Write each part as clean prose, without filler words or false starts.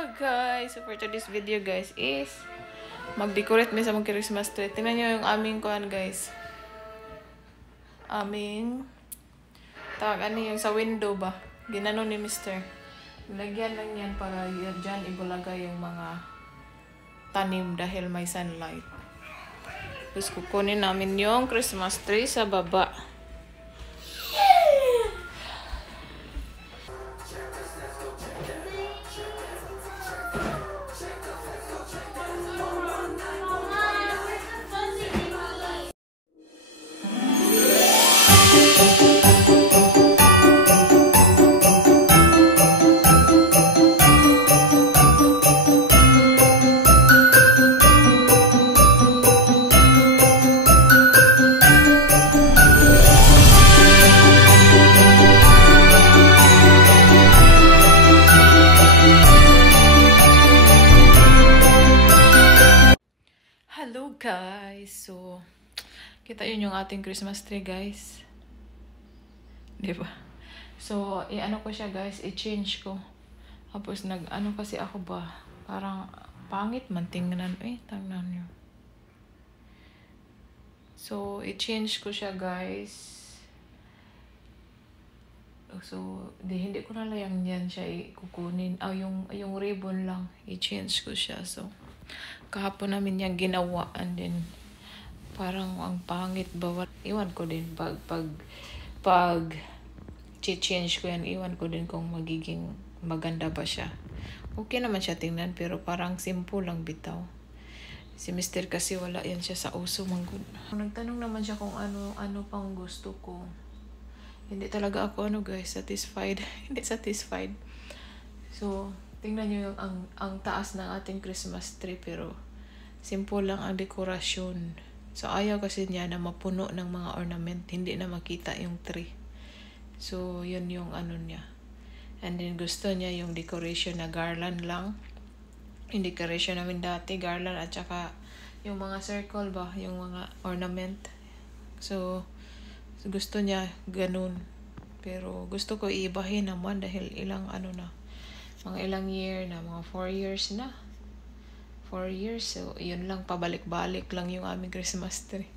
Hello guys! So for today's video guys is mag-decorate mi sa mga Christmas tree. Tingnan nyo yung aming kuhan guys. Aming ano yung sa window ba? Ginano ni Mr. Lagyan lang yan para dyan ibulagay yung mga tanim dahil may sunlight. Tapos kukunin namin yung Christmas tree sa baba. Hello guys! So, kita yun yung ating Christmas tree guys. Diba? So, i-ano ko siya guys, i-change ko. Tapos nag-ano kasi ako ba, parang pangit man tingnan. Tingnan nyo. So, i-change ko siya guys. So, hindi ko na lang yan siya kukunin. Yung ribbon lang, i-change ko siya. So, kahapon namin yan ginawa and then parang ang pangit ba, iwan ko din pag change ko yan, iwan ko din kung magiging maganda ba siya. Okay naman siya tingnan pero parang simple lang bitaw. Si Mr. kasi wala yan siya sa uso manggod. Nagtanong naman siya kung ano pang gusto ko. Hindi talaga ako guys satisfied. Hindi satisfied. So tingnan nyo yung ang taas ng ating Christmas tree pero simple lang ang dekorasyon. So ayaw kasi niya na mapuno ng mga ornament, hindi na makita yung tree. So yun yung niya. And then gusto niya yung decoration na garland lang. Yung decoration namin dati, garland at saka yung mga circle ba, yung mga ornament. So gusto niya ganun. Pero gusto ko iibahin naman dahil ilang mga ilang year na, mga 4 years na. 4 years. So, yun lang, pabalik-balik lang yung aming Christmas tree.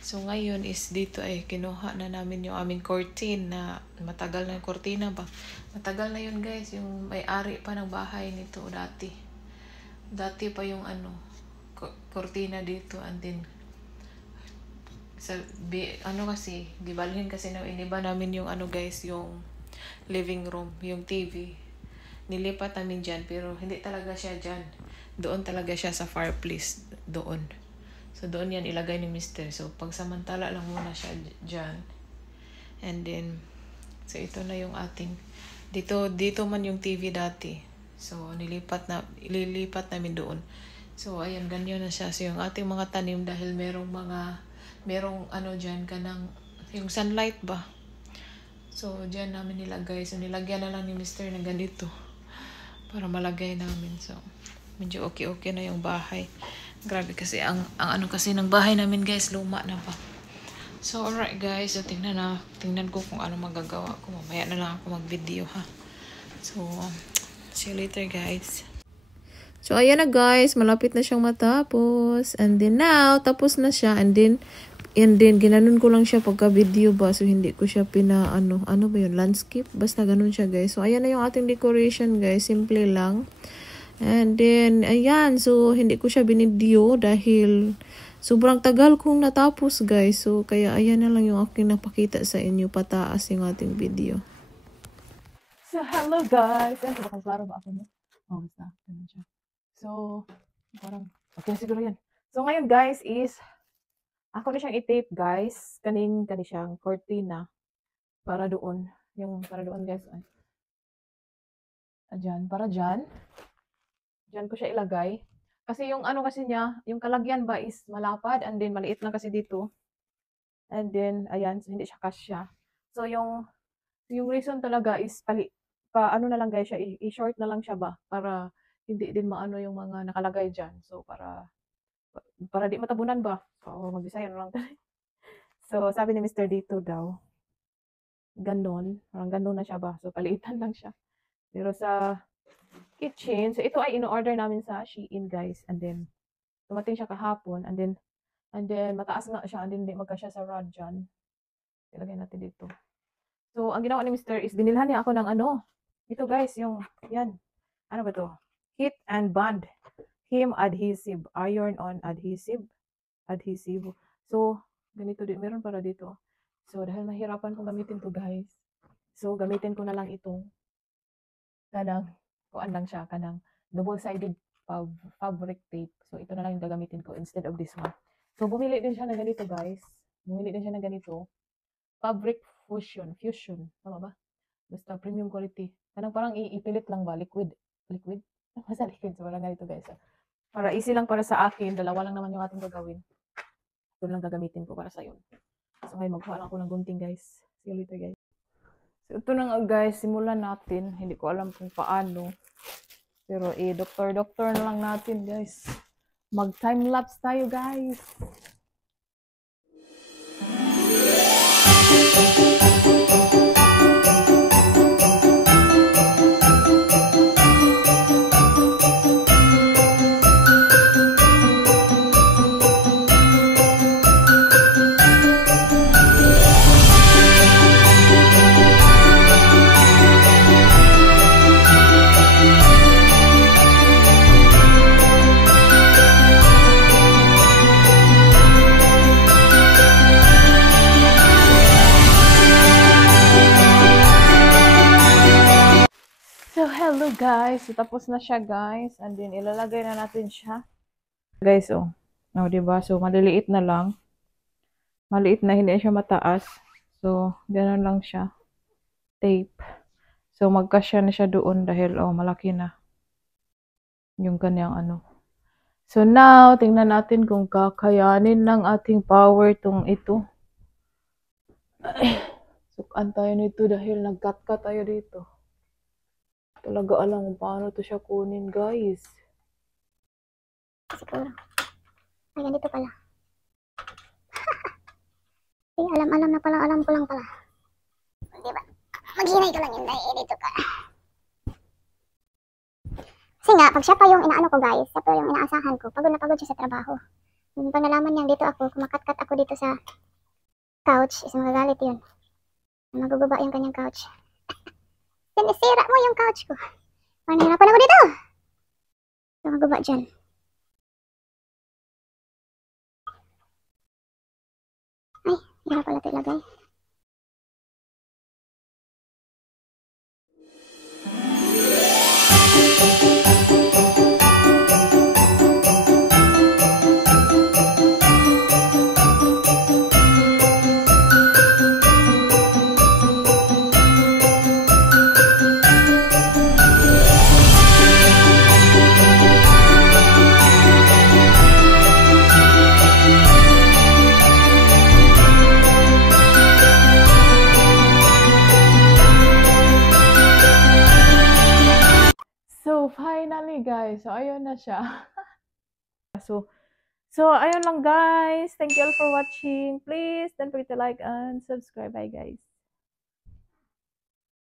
So, ngayon is dito ay kinuha na namin yung aming curtain na matagal na yung cortina ba. Matagal na yun guys, yung may-ari pa ng bahay nito dati. Dati pa yung cortina dito and then kasi, gibalhin kasi na iniba namin yung guys, yung living room, yung TV. Nilipat namin dyan pero hindi talaga siya dyan. Doon talaga siya sa fireplace. Doon. So doon yan ilagay ni Mr. So pagsamantala lang muna siya dyan. And then so ito na yung ating dito man yung TV dati. So ililipat namin doon. So ayan, ganyan na siya. So yung ating mga tanim dahil merong dyan kanang yung sunlight ba. So dyan namin nilagay. So nilagyan na lang ni Mr. na ganito para malagay namin. So medyo okay na yung bahay. Grabe kasi ang kasi ng bahay namin guys, luma na pa. So alright guys, so tingnan ko kung ano magagawa ko. Mamaya na lang ako mag-video ha. So see you later guys. So ayan na guys, malapit na siyang matapos. And then now, tapos na siya. And then ginanon ko lang siya pagka-video ba. So hindi ko siya ano ba yun, landscape. Basta ganun siya guys. So ayan na yung ating decoration guys, simple lang. And then ayan, so hindi ko siya binidyo dahil sobrang tagal kong natapos guys. So kaya ayan na lang yung aking napakita sa inyo, pataas yung ating video. So hello guys. Ano ba, klaro ba ako mo? Oh, basta ganun siya. So parang okay siguro yan. So ngayon guys is ako na siyang i-tape guys. Kani siyang cortina para doon. Yung para doon guys. Diyan, para diyan. Diyan ko siya ilagay. Kasi yung kasi niya, yung kalagyan ba is malapad and then maliit lang kasi dito. And then ayan, so hindi siya kasya. So yung reason talaga is na lang guys siya, i-short na lang siya ba para hindi din maano yung mga nakalagay diyan. So para di matabunan ba. So mag-Bisaya na lang. So sabi ni Mr. dito daw, ganon, parang ganon na siya ba. So paliitan lang siya. Pero sa kitchen. So ito ay in-order namin sa Shein, guys. And then dumating siya kahapon, and then mataas nga siya, and then hindi magkasya sa rod dyan. Ilagay natin dito. So ang ginawa ni Mr. is binilhan niya ako ng ano. Ito guys, yung yan. Ano ba to? Heat and bond. Him adhesive. Iron on adhesive. Adhesive. So ganito din. Meron para dito. So dahil mahirapan kong gamitin to guys. So gamitin ko na lang itong kanang kuan lang siya, kanang double-sided fabric tape. So ito na lang yung gagamitin ko instead of this one. So bumili din siya ng ganito guys. Bumili din siya ng ganito. Fabric fusion. Tama ba? Basta premium quality. Kanang parang ipilit lang ba? Liquid. Basta liquid. So wala ganito guys. So, para easy lang para sa akin. Dalawa lang naman yung ating gagawin. Ito lang gagamitin ko para sa yun. So ngayon magkuha lang ako ng gunting guys. See you later guys. So ito na nga guys. Simulan natin. Hindi ko alam kung paano. Pero doktor na lang natin guys. Mag time lapse tayo guys. So, hello guys. So, tapos na siya guys. And then, ilalagay na natin siya. Guys, oh. Oh, diba? So, maliliit na lang. Maliit na, hindi siya mataas. So, gano'n lang siya. Tape. So, magkasya na siya doon dahil, oh, malaki na. Yung kanyang ano. So, now, tingnan natin kung kakayanin ng ating power tong ito. Sukaan tayo nito dahil nag-cut tayo dito. Talaga alam kung paano to siya kunin, guys. Siguro. Ay, ganito pala. Eh, alam na pala. Alam ko lang pala. Diba? Maghinay ko lang yun dahil dito ka. Kasi nga, pag siya pa yung inaano ko guys, siya pa yung inaasahan ko, pagod na pagod siya sa trabaho. Yung pag nalaman niyang dito ako, kumakat-kat ako dito sa couch, is magagalit yun. Maguguba yung kanyang couch. Sinisira mo yung couch ko. Parang nahirapan ako dito. So, maguba dyan. Ay, hirap pala ito ilagay. So, finally guys. So, ayun na siya. So, ayun lang guys. Thank you all for watching. Please don't forget to like and subscribe. Bye guys.